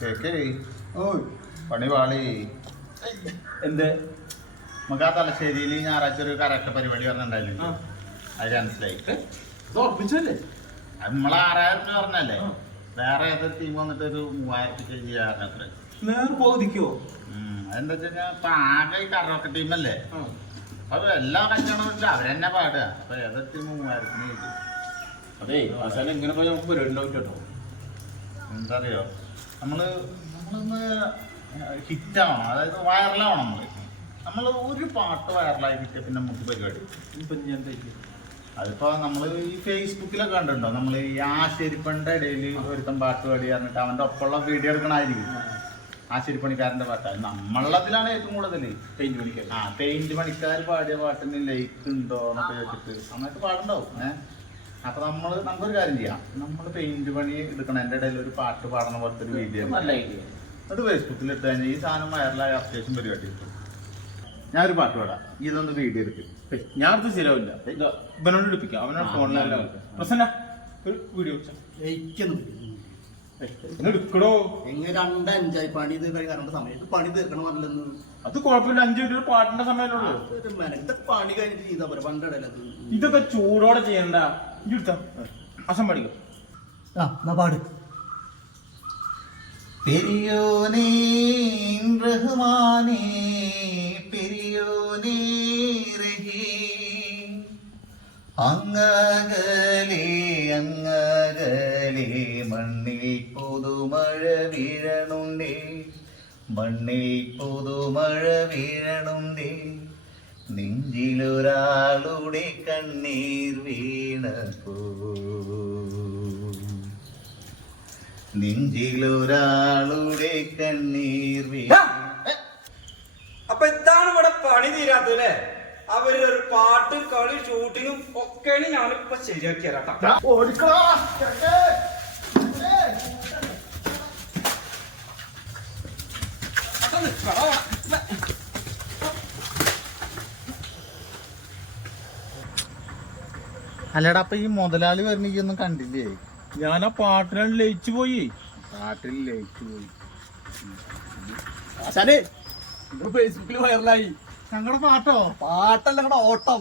കേക്കേ. ഓ പണി പാളി. എന്ത്? നമുക്ക് ആ തലശ്ശേരിയിൽ ഞായറാഴ്ച ഒരു കരാട്ട പരിപാടി പറഞ്ഞിട്ടുണ്ടായിരുന്നു. അത് ഉറപ്പിച്ചല്ലേ നമ്മൾ ആറായിരം രൂപ പറഞ്ഞല്ലേ വേറെ ഏതൊരു ടീം വന്നിട്ട് ഒരു മൂവായിരത്തി കെ ജി ആറിനത്ര പകുതിക്കോ? അതെന്താ വെച്ച് കഴിഞ്ഞാൽ ഇപ്പൊ ആകെ ഈ കറക്റ്റ് ടീമല്ലേ അപ്പൊ എല്ലാ കല്യാണവും ഇല്ല. അവരെന്നെ പാടുക. അപ്പൊ ഏതൊരു ടീം മൂവായിരത്തിന് കിട്ടും അതെ അവസാനം ഇങ്ങനെ പോയി നമുക്ക് പരിപാടി ഉണ്ടാവും കേട്ടോ എന്താ അറിയോ? നമ്മൾ നമ്മളൊന്ന് ഹിറ്റ് ആവണം അതായത് വൈറലാവണം നമ്മൾ. നമ്മൾ ഒരു പാട്ട് വൈറലായി കിട്ടിയ പിന്നെ നമുക്ക് പരിപാടി. അതിപ്പോ നമ്മൾ ഈ ഫേസ്ബുക്കിലൊക്കെ കണ്ടിട്ടുണ്ടോ? നമ്മൾ ഈ ആശേരിപ്പണിന്റെ ഇടയിൽ ഒരുത്തൻ പാട്ട് പാടി പറഞ്ഞിട്ട് അവന്റെ ഒപ്പമുള്ള വീഡിയോ എടുക്കണായിരിക്കും. ആശേരിപ്പണിക്കാരന്റെ പാട്ട്. അത് നമ്മളതിലാണ് ഏറ്റവും കൂടുതൽ. പെയിന്റ് പണിക്കാർ ആ പെയിന്റ് പണിക്കാർ പാടിയ പാട്ടിന് ലൈക്ക് ഉണ്ടോ എന്നൊക്കെ ചോദിച്ചിട്ട് നന്നായിട്ട് പാടുണ്ടാവും. ഏഹ് അപ്പൊ നമ്മൾ നമുക്കൊരു കാര്യം ചെയ്യാം. നമ്മൾ പെയിന്റ് പണി എടുക്കണം. എന്റെ ഇടയിൽ ഒരു പാട്ട് പാടണ പോലത്തെ ഒരു വീഡിയോ നല്ല ഐഡിയ അത് ഫേസ്ബുക്കിൽ ഇട്ട് കഴിഞ്ഞാൽ ഈ സാധനം വൈറലായ അത്യാവശ്യം പരിപാടി കിട്ടും. ഞാനൊരു പാട്ട് പാടാം. ഇതൊന്ന് വീഡിയോ എടുക്കും. ഞാൻ അടുത്ത് ചിലവില്ല ഇതാ, ഇവനോട് എടുപ്പിക്കാം. അവനോട് ഫോണിലല്ല ഞാൻ പ്രസന്ന ഒരു വീഡിയോ എടുക്കടോ എങ്ങനെ രണ്ട് അഞ്ചായി. പണി സമയത്ത് പണി തീർക്കണം പറഞ്ഞില്ലെന്ന്. അത് കുഴപ്പമില്ല. അഞ്ചു മിനിറ്റ് പാട്ടിന്റെ സമയമല്ലോ ഒരു മെനത്തെ പണി കഴിഞ്ഞിട്ട് ചെയ്താ ഇതൊക്കെ ചൂടോടെ ചെയ്യണ്ട? അസം പഠിക്കും. ആ എന്നാ പാട്. പെരിയോനേ റഹ്മാനേ പെരിയോനേ റഹീം. അങ്ങകലേ അങ്ങകലേ. മണ്ണിൽ പുതുമഴ വീഴണുണ്ടേ. മണ്ണിൽ പുതുമഴ വീഴണുണ്ടേ. നെഞ്ചിലൊരാളുടെ കണ്ണീർ വീണപ്പോ. നെഞ്ചിലൊരാളുടെ കണ്ണീർ വീണ അപ്പൊ ഇതാണ് ഇവിടെ പണി തീരാത്തത് അല്ലേ അവരുടെ ഒരു പാട്ട് കളി ഷൂട്ടിങ്ങും ഒക്കെയാണ് ഞാനിപ്പോ ശരിയാക്കി തരാട്ടാ അല്ലടാ അപ്പൊ ഈ മുതലാളി വരണിക്കൊന്നും കണ്ടില്ലേ? ഞാൻ ആ പാട്ടിനാണ് ലയിച്ചു പോയി. പാട്ടിൽ ലയിച്ചു പോയി. ആശാനെ ഫേസ്ബുക്കിൽ വൈറലായി ഞങ്ങളുടെ പാട്ടോ? പാട്ടല്ല ഞങ്ങളുടെ ഓട്ടം.